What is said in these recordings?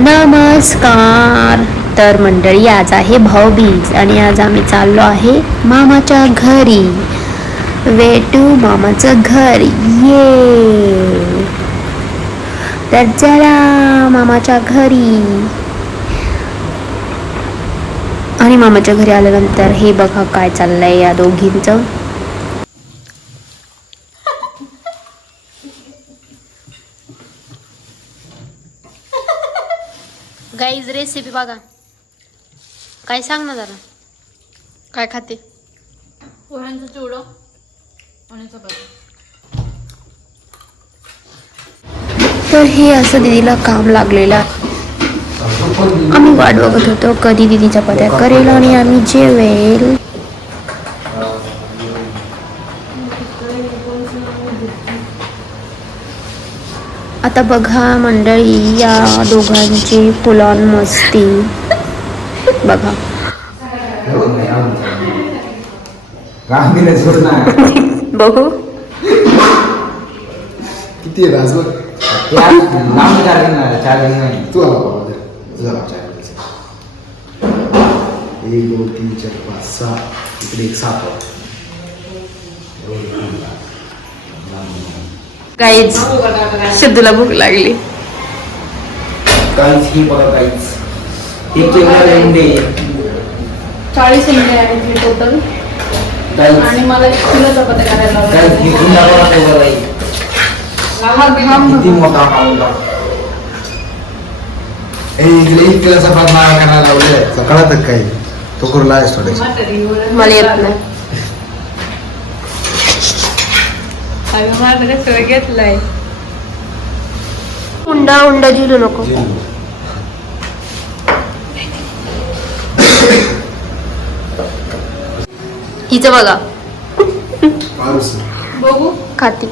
नमस्कार. तर मंडळी आज आहे भाऊबीज आणि आज आम्ही चाललो आहे मामाच्या घरी. वेटू मामाचं घर. ये तर चला मामाच्या घरी. आणि मामाच्या घरी आल्यानंतर हे बघा काय चाललंय या दोघींचं. गाईज रेसिपी बघा. काय सांग ना जरा. काय खाते? पोह्यांचं चिवडं आणि चपाती. तर हे असं दीदीला काम लागलेलं आहे. आम्ही वाट बघत होतो कधी दीदी चपात्या करेल आणि आम्ही जेवेल. आता बघा मंडळी या दोघांची फुलॉन मस्ती. बघा. बघू. किती आहे तू. एक दोन तीन चार पाच सहा. इकडे एक सात काहीच शब्दूला भूक लागली. काहीच ही बघा काहीच हे केवळ अंडे चाळीस इंडे आहेत हे टोटल आणि मला एक किलो चपात्या करायला हे गुंडा बघा घाम किती मोठा इकडे चपात मारा करायला लावले काही? तो करू लायस थोडेसे मला येत नाही. घेतलाय? उंडा उंडा जिरू नको. हिचं बघा. बघू. खाती.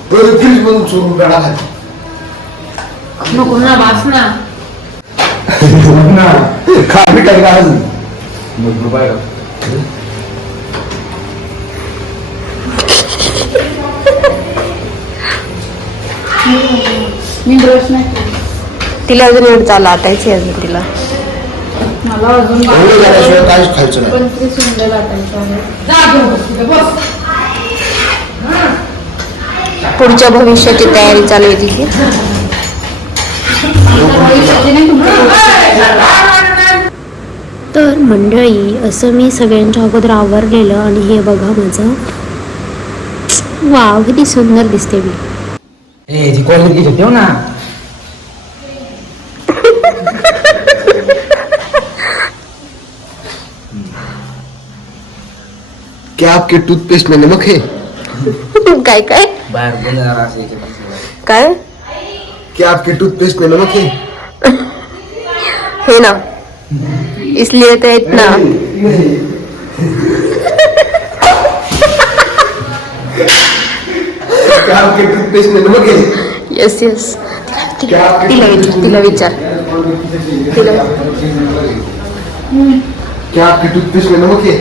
नको ना बास ना. खाली काय काय मी ब्रश नाही केला. तिला अजून एवढं चालू आतायची अजून तिला. मला अजून एवढं झाल्याशिवाय काहीच खायचं नाही. पंचवीस इंडे लाटायचे आहेत. जा घेऊन बस तिथे बस. पुढच्या भविष्याची तयारी चालू आहे तिची. भविष्याची नाही तुमच्या तर मंडळी असं मी सगळ्यांच्या अगोदर आवरलेलं आणि हे बघा माझं. वाव किती सुंदर दिसते मी. ए ती क्वालिटी घेतो ठेव ना क्या आपके टूथपेस्ट में नमक है? काय काय बाहेर बोलणार असं इथे बसलं. काय क्या आपके टूथपेस्ट में नमक है? हे ना। इसलिए तो इतना। आपके टूथपेस्ट में नमक है येस येस तिला विचार तिला विचार. तिला क्या आपके टूथपेस्ट में नमक है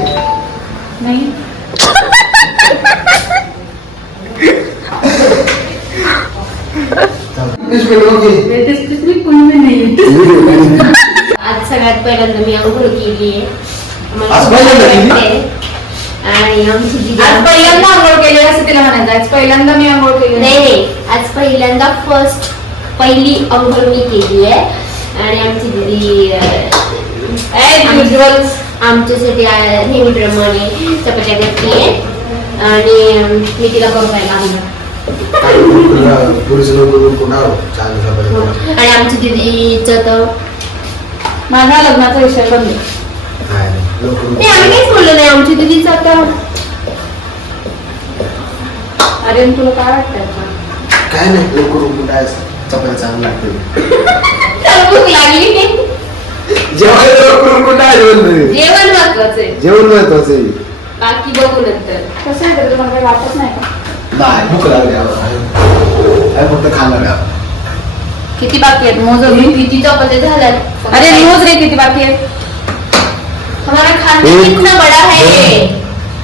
नाही। टूथपेस्ट में नमक है लेटेस्ट किसने कोणी नाही। आज सगळ्यात पहिल्यांदा मी आंघोळ केली आज पहिल्यांदा केली? आणि आमची जी आज पहिल्यांदा आंघोळ केली असं तिला म्हणायचं. आज पहिल्यांदा मी आंघोळ केली नाही नाही. आज पहिल्यांदा फर्स्ट पहिली आंघोळ मी केली आहे. आणि आमची दिदी युजल आमच्यासाठी नेहमीप्रमाणे चपात्या करते. आणि मी तिला बघायला चालू झालं आणि आमची दिदीचं तर माझा लग्नाचा विषय नाही. लोक नाही आम्ही काहीच बोललो नाही आमची दिदीचं आता अरे तुला काय वाटतं? काय नाही लोक रुकून काय चपाती चांगलं लागते त्याला भूक लागली. नाही जेवण लोक रुकून काय जेवण जेवण महत्वाचं आहे. जेवण महत्वाचं आहे. बाकी बघू नंतर. कसं आहे तुम्हाला काही वाटत नाही का? नाही भूक लागली आम्हाला. काय फक्त खाणार आहे. किती बाकी आहेत? मोज मी किती चपात्या झाल्यात? अरे मोज रे किती बाकी आहेत? कितना बड़ा है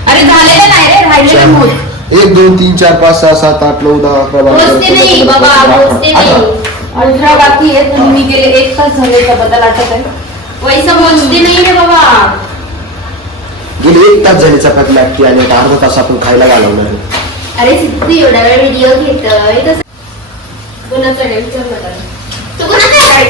अरे झालेलं नाही रे राहिलेलं मोज एक दोन तीन चार पाच सहा सात आठ नऊ दहा अकरा बारा नाही चौदा, बाबा पंधरा, अठरा. नाही. बाकी आहे पण मी गेले एक तास झाले आहे वैसा बोलते नाही रे बाबा. गेली एक तास झाली चपाती लागते आणि एक अर्धा तास आपण खायला घालवणार अरे सिद्धू एवढा वेळ व्हिडिओ घेतोय तसं कोणाचा नाही. तू कोणाचा आहे?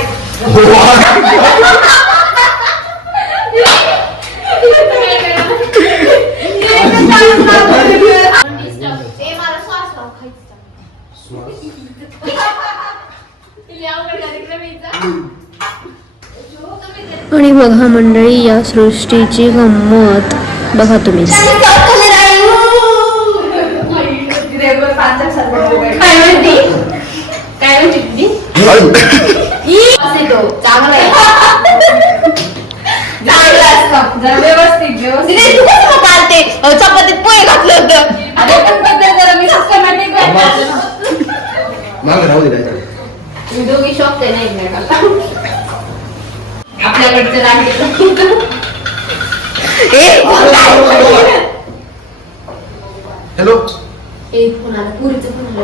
ए, मला श्वास लाव, खायचं. आणि बघा मंडळी या सृष्टीची गंमत बघा तुम्ही रेगुलर पाच सहा काय म्हणते काय म्हणते दीदी? असे तो चांगला आहे चांगला असतं जरा व्यवस्थित व्यवस्थित दीदी, तू कसं काय पाळते? अहो, चपातीत पोहे घातलं होतं मी तुम्ही दोघी शॉक आपल्याकडचं राहिले हॅलो? ए कुणाला पुरीचं कुणाला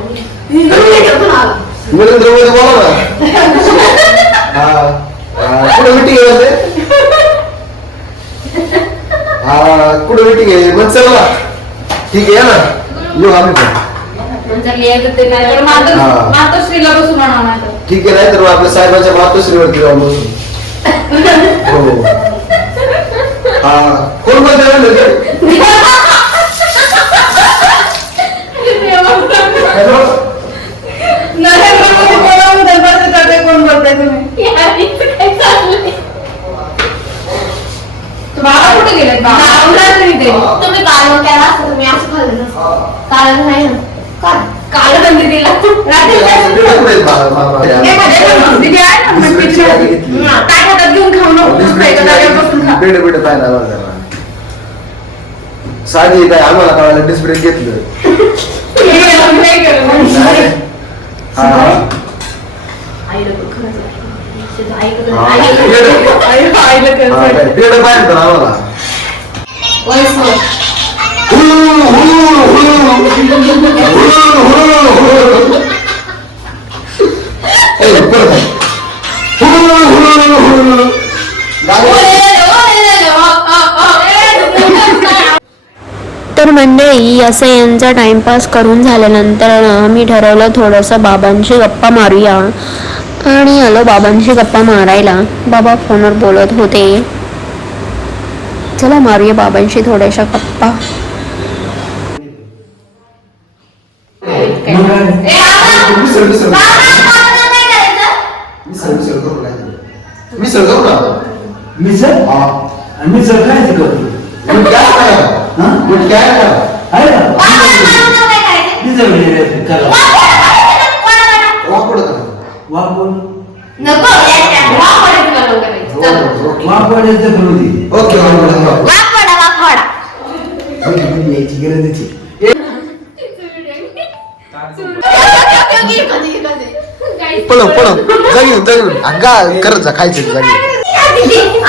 पुन्हा आला. नरेंद्र मोदी बोला ना. हा. हा, कुठं मिटिंग आहे म्हणते? हा कुठं मिटिंग आहे? मग चल ठीक आहे ना. येऊ आम्ही पण. म्हणजे ते हा. बसून. ठीक आहे नाही तर आपल्या साहेबाच्या मातोश्रीवरती जाऊन बसू हो. हा कोण बोलतोय म्हणलं ते? हॅलो? नरेंद्र मोदी बोलावून दरबारचं करतोय, कोण बोलताय तुम्ही बाबा कुठे गेले बाबा तुम्ही केला असतं तुम्ही असं खाल्लं नसतं. काल नाही ना. काल काल बंदी दिला काय हातात घेऊन खाऊ नको पाहायला. साधी काय आम्हाला कळालं डिस्प्ले घेतलं. हा हा. खरंच वाटलं. ऐकलं हा. तर मंडळी असं यांचा टाइमपास करून झाल्यानंतर आम्ही ठरवलं थोडंसं बाबांशी गप्पा मारूया. आणि आलो बाबांशी गप्पा मारायला. बाबा फोनवर बोलत होते. चला मारूया बाबांशी थोड्याशा गप्पा. ना मिसळ हा. आणि मिसळ काय करतो मीठ काय करा? हा? मीठ काय करा? आहे ना मिसळ म्हणजे करा वापड करा. वापर नको वापरायचं करू दे ओके वापड ओके, गरज आहे. पळव पळव. जागीन जागीन अंगा करत जा खायचं जागीन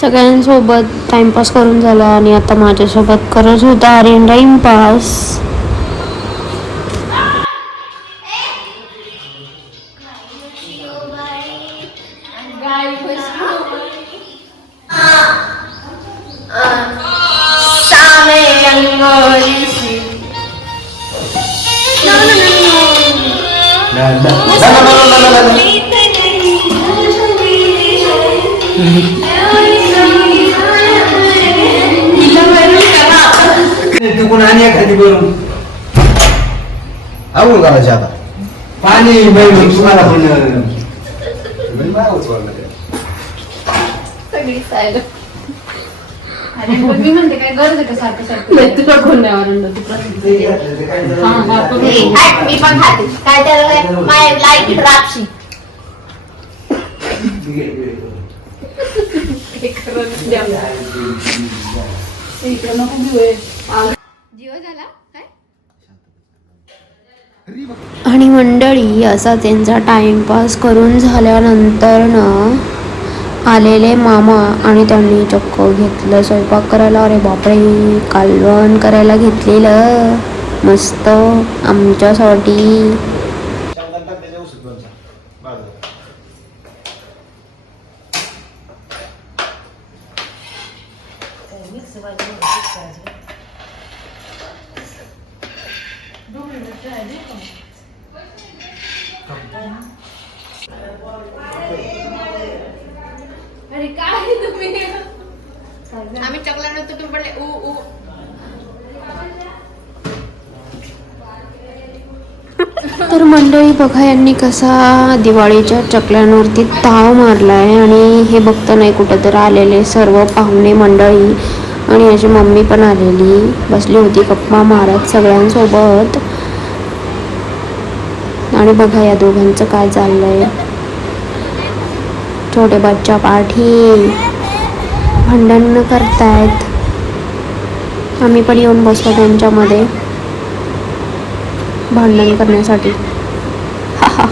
सगळ्यांसोबत टाइमपास करून झाला आणि आता माझ्यासोबत करत होता आर्यन टाइमपास घालायचे आता पाणी तुम्हाला पण अरे, पण मी म्हणते काय गरज आहे का सारखं सारखं? तुला कोण नाही ओरडलं? तू प्रश्न हा, हा, पण- मी पण खाते. काय त्याला माय लाईक घेऊ हे. जिओ झाला? आणि मंडळी असा त्यांचा टाइमपास करून झाल्यानंतर ना आलेले मामा आणि त्यांनी चक्क घेतलं स्वयंपाक करायला. अरे बापरे कालवण करायला घेतलेलं. मस्त आमच्यासाठी. अरे काय तुम्ही? आम्ही तुटून पडले. ऊ ऊ तर मंडळी बघा यांनी कसा दिवाळीच्या चकल्यांवरती ताव मारलाय आणि हे बघता नाही कुठं तर आलेले सर्व पाहुणे मंडळी आणि याची मम्मी पण आलेली. बसली होती गप्पा मारत सगळ्यांसोबत. आणि बघा या दोघांचं काय चाललंय. छोटे बच्चा पाठी. भांडण करतायत. आम्ही पण येऊन बसलो त्यांच्यामध्ये. भांडण करण्यासाठी. हा हा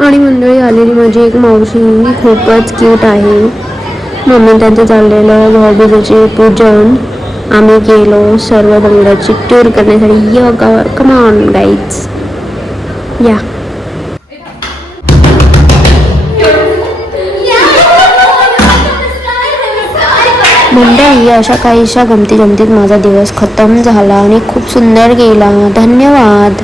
आणि मंडळी आलेली माझी एक मावशी खूपच क्यूट आहे. मम्मी त्यांचं चाललेलं भाऊबीजेचे पूजन आम्ही गेलो सर्व बंगल्याची टूर करण्यासाठी. य कमान गाईड्स या. मुंबई म्हणजे अशा काहीशा गमती जमतीत माझा दिवस खतम झाला आणि खूप सुंदर गेला. धन्यवाद.